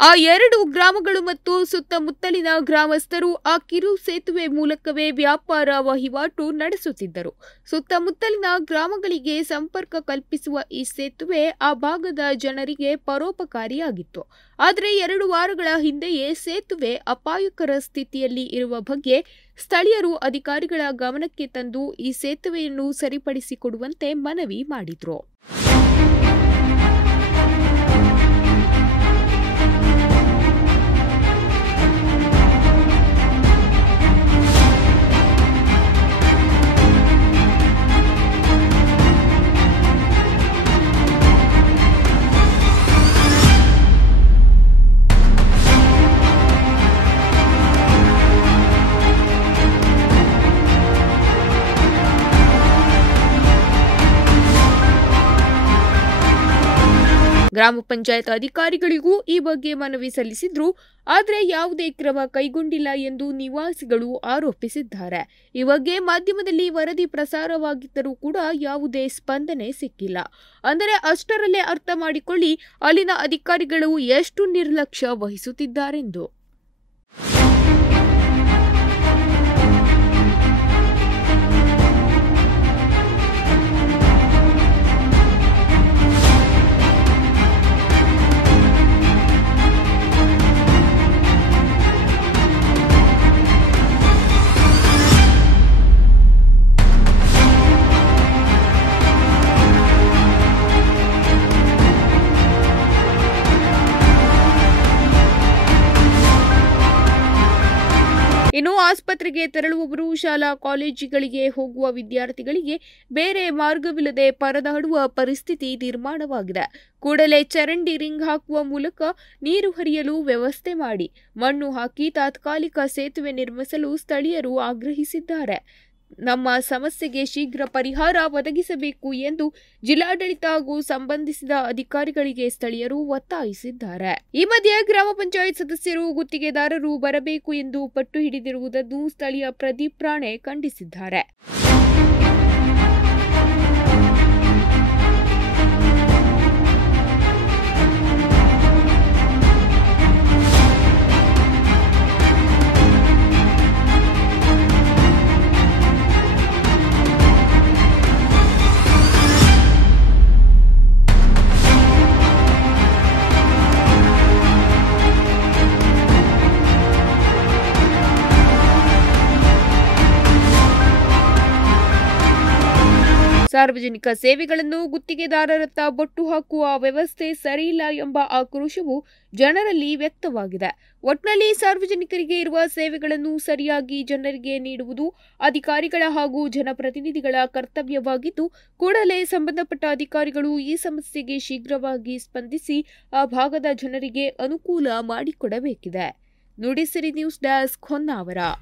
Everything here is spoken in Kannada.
ಆ ಎರಡು ಗ್ರಾಮಗಳು ಮತ್ತು ಸುತ್ತಮುತ್ತಲಿನ ಗ್ರಾಮಸ್ಥರು ಆ ಕಿರು ಸೇತುವೆ ಮೂಲಕವೇ ವ್ಯಾಪಾರ ವಹಿವಾಟು ನಡೆಸುತ್ತಿದ್ದರು. ಸುತ್ತಮುತ್ತಲಿನ ಗ್ರಾಮಗಳಿಗೆ ಸಂಪರ್ಕ ಕಲ್ಪಿಸುವ ಈ ಸೇತುವೆ ಆ ಭಾಗದ ಜನರಿಗೆ ಪರೋಪಕಾರಿಯಾಗಿತ್ತು. ಆದರೆ 2 ವಾರಗಳ ಹಿಂದೆಯೇ ಸೇತುವೆ ಅಪಾಯಕರ ಸ್ಥಿತಿಯಲ್ಲಿ ಇರುವ ಬಗ್ಗೆ ಸ್ಥಳೀಯರು ಅಧಿಕಾರಿಗಳ ಗಮನಕ್ಕೆ ತಂದು ಈ ಸೇತುವೆಯನ್ನು ಸರಿಪಡಿಸಿಕೊಡುವಂತೆ ಮನವಿ ಮಾಡಿದ್ರು. ಗ್ರಾಮ ಪಂಚಾಯತ್ ಅಧಿಕಾರಿಗಳಿಗೂ ಈ ಬಗ್ಗೆ ಮನವಿ ಸಲ್ಲಿಸಿದ್ರು. ಆದರೆ ಯಾವುದೇ ಕ್ರಮ ಕೈಗೊಂಡಿಲ್ಲ ಎಂದು ನಿವಾಸಿಗಳು ಆರೋಪಿಸಿದ್ದಾರೆ. ಈ ಬಗ್ಗೆ ಮಾಧ್ಯಮದಲ್ಲಿ ವರದಿ ಪ್ರಸಾರವಾಗಿದ್ದರೂ ಕೂಡ ಯಾವುದೇ ಸ್ಪಂದನೆ ಸಿಕ್ಕಿಲ್ಲ. ಅಂದರೆ ಅಷ್ಟರಲ್ಲೇ ಅರ್ಥ ಮಾಡಿಕೊಳ್ಳಿ ಅಲ್ಲಿನ ಅಧಿಕಾರಿಗಳು ಎಷ್ಟು ನಿರ್ಲಕ್ಷ್ಯ ವಹಿಸುತ್ತಿದ್ದಾರೆಂದು. ಇನ್ನು ಆಸ್ಪತ್ರೆಗೆ ತೆರಳುವವರು, ಶಾಲಾ ಕಾಲೇಜುಗಳಿಗೆ ಹೋಗುವ ವಿದ್ಯಾರ್ಥಿಗಳಿಗೆ ಬೇರೆ ಮಾರ್ಗವಿಲ್ಲದೆ ಪರದಾಡುವ ಪರಿಸ್ಥಿತಿ ನಿರ್ಮಾಣವಾಗಿದೆ. ಕೂಡಲೇ ಚರಂಡಿ ರಿಂಗ್ ಹಾಕುವ ಮೂಲಕ ನೀರು ಹರಿಯಲು ವ್ಯವಸ್ಥೆ ಮಾಡಿ, ಮಣ್ಣು ಹಾಕಿ ತಾತ್ಕಾಲಿಕ ಸೇತುವೆ ನಿರ್ಮಿಸಲು ಸ್ಥಳೀಯರು ಆಗ್ರಹಿಸಿದ್ದಾರೆ. ನಮ್ಮ ಸಮಸ್ಯೆಗೆ ಶೀಘ್ರ ಪರಿಹಾರ ಒದಗಿಸಬೇಕು ಎಂದು ಜಿಲ್ಲಾಡಳಿತ ಹಾಗೂ ಸಂಬಂಧಿಸಿದ ಅಧಿಕಾರಿಗಳಿಗೆ ಸ್ಥಳೀಯರು ಒತ್ತಾಯಿಸಿದ್ದಾರೆ. ಈ ಮಧ್ಯೆ ಗ್ರಾಮ ಪಂಚಾಯತ್ ಸದಸ್ಯರು ಗುತ್ತಿಗೆದಾರರು ಬರಬೇಕು ಎಂದು ಪಟ್ಟು ಹಿಡಿದಿರುವುದನ್ನು ಸ್ಥಳೀಯ ಪ್ರದೀಪ್ ರಾಣೆ ಖಂಡಿಸಿದ್ದಾರೆ. ಸಾರ್ವಜನಿಕ ಸೇವೆಗಳನ್ನು ಗುತ್ತಿಗೆದಾರರತ್ತ ಬೊಟ್ಟು ಹಾಕುವ ವ್ಯವಸ್ಥೆ ಸರಿಯಿಲ್ಲ ಎಂಬ ಆಕ್ರೋಶವು ಜನರಲ್ಲಿ ವ್ಯಕ್ತವಾಗಿದೆ. ಒಟ್ನಲ್ಲಿ ಸಾರ್ವಜನಿಕರಿಗೆ ಇರುವ ಸೇವೆಗಳನ್ನು ಸರಿಯಾಗಿ ಜನರಿಗೆ ನೀಡುವುದು ಅಧಿಕಾರಿಗಳ ಹಾಗೂ ಜನಪ್ರತಿನಿಧಿಗಳ ಕರ್ತವ್ಯವಾಗಿದ್ದು, ಕೂಡಲೇ ಸಂಬಂಧಪಟ್ಟ ಅಧಿಕಾರಿಗಳು ಈ ಸಮಸ್ಯೆಗೆ ಶೀಘ್ರವಾಗಿ ಸ್ಪಂದಿಸಿ ಆ ಭಾಗದ ಜನರಿಗೆ ಅನುಕೂಲ ಮಾಡಿಕೊಡಬೇಕಿದೆ. Nudisiri news desk, Honnavar.